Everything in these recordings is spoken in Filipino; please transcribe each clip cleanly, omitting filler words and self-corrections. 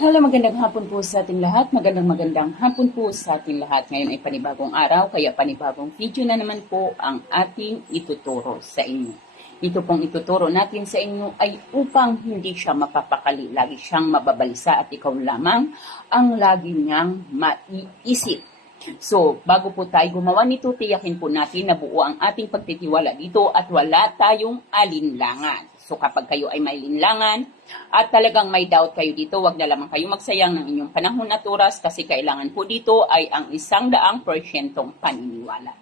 Hello, magandang hapon po sa ating lahat. Magandang hapon po sa ating lahat. Ngayon ay panibagong araw, kaya panibagong video na naman po ang ating ituturo sa inyo. Ito pong ituturo natin sa inyo ay upang hindi siya mapapakali, lagi siyang mababalisa at ikaw lamang ang lagi niyang maiisip. So, bago po tayo gumawa nito, tiyakin po natin na buo ang ating pagtitiwala dito at wala tayong alinlangan. So, kapag kayo ay may linlangan at talagang may doubt kayo dito, wag na lamang kayo magsayang ng inyong panahon at oras kasi kailangan po dito ay ang 100% paniniwala.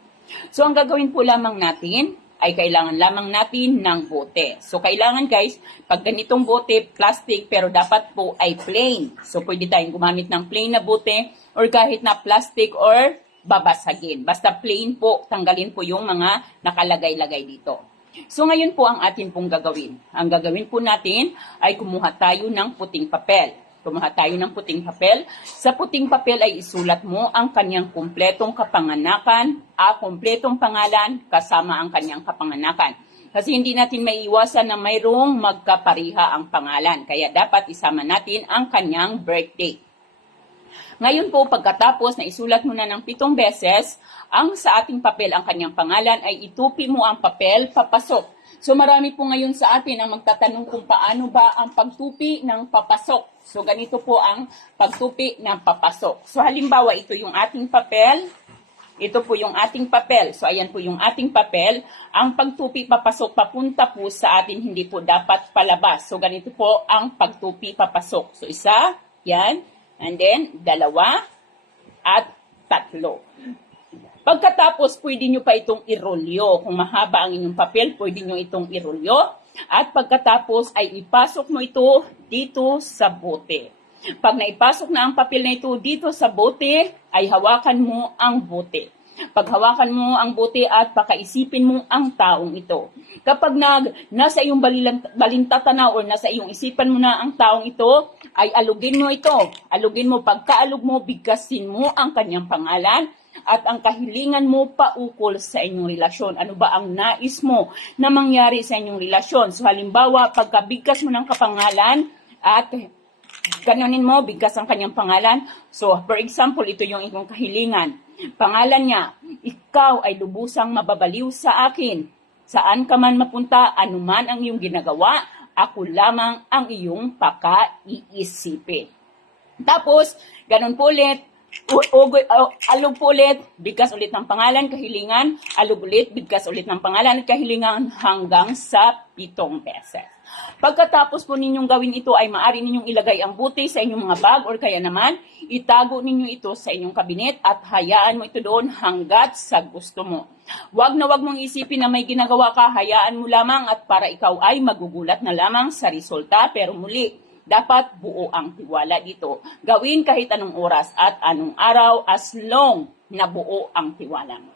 So, ang gagawin po lamang natin ay kailangan lamang natin ng bote. So, kailangan guys, pag ganitong bote, plastic, pero dapat po ay plain. So, pwede tayong gumamit ng plain na bote or kahit na plastic or babasagin. Basta plain po, tanggalin po yung mga nakalagay-lagay dito. So, ngayon po ang atin pong gagawin. Ang gagawin po natin ay kumuha tayo ng puting papel. Kumuha tayo ng puting papel. Sa puting papel ay isulat mo ang kanyang kumpletong kapanganakan, kumpletong pangalan kasama ang kanyang kapanganakan. Kasi hindi natin maiiwasan na mayroong magkapariha ang pangalan. Kaya dapat isama natin ang kanyang birthday. Ngayon po, pagkatapos na isulat mo na ng 7 beses, ang sa ating papel ang kanyang pangalan ay itupi mo ang papel papasok. So marami po ngayon sa atin ang magtatanong kung paano ba ang pagtupi ng papasok. So ganito po ang pagtupi ng papasok. So halimbawa, ito yung ating papel. Ito po yung ating papel. So ayan po yung ating papel. Ang pagtupi papasok papunta po sa atin, hindi po dapat palabas. So ganito po ang pagtupi papasok. So isa, yan. And then, 2 at 3. Pagkatapos, pwede nyo pa itong irolyo. Kung mahaba ang inyong papel, pwede nyo itong irolyo. At pagkatapos, ay ipasok mo ito dito sa bote. Pag naipasok na ang papel na ito dito sa bote, ay hawakan mo ang bote. Paghawakan mo ang bote at pakaisipin mo ang taong ito. Kapag nasa iyong balintatanaw o nasa iyong isipan mo na ang taong ito, ay alugin mo ito. Alugin mo, pagkaalog mo, bigkasin mo ang kanyang pangalan at ang kahilingan mo paukol sa inyong relasyon. Ano ba ang nais mo na mangyari sa inyong relasyon? So halimbawa, pagkabigkas mo ng kapangalan at ganunin mo, bigkas ang kanyang pangalan. So, for example, ito yung inyong kahilingan. Pangalan niya, ikaw ay lubusang mababaliw sa akin. Saan ka man mapunta, anuman ang iyong ginagawa, ako lamang ang iyong pakaiisipin. Tapos, ganun po ulit, alog po ulit, bigkas ulit ng pangalan, kahilingan, alog ulit, bigkas ulit ng pangalan at kahilingan hanggang sa 7 beses. Pagkatapos po ninyong gawin ito ay maaari ninyong ilagay ang buti sa inyong mga bag or kaya naman itago ninyo ito sa inyong kabinet at hayaan mo ito doon hanggat sa gusto mo. Wag na wag mong isipin na may ginagawa ka, hayaan mo lamang at para ikaw ay magugulat na lamang sa resulta, pero muli, dapat buo ang tiwala dito. Gawin kahit anong oras at anong araw as long na buo ang tiwala mo.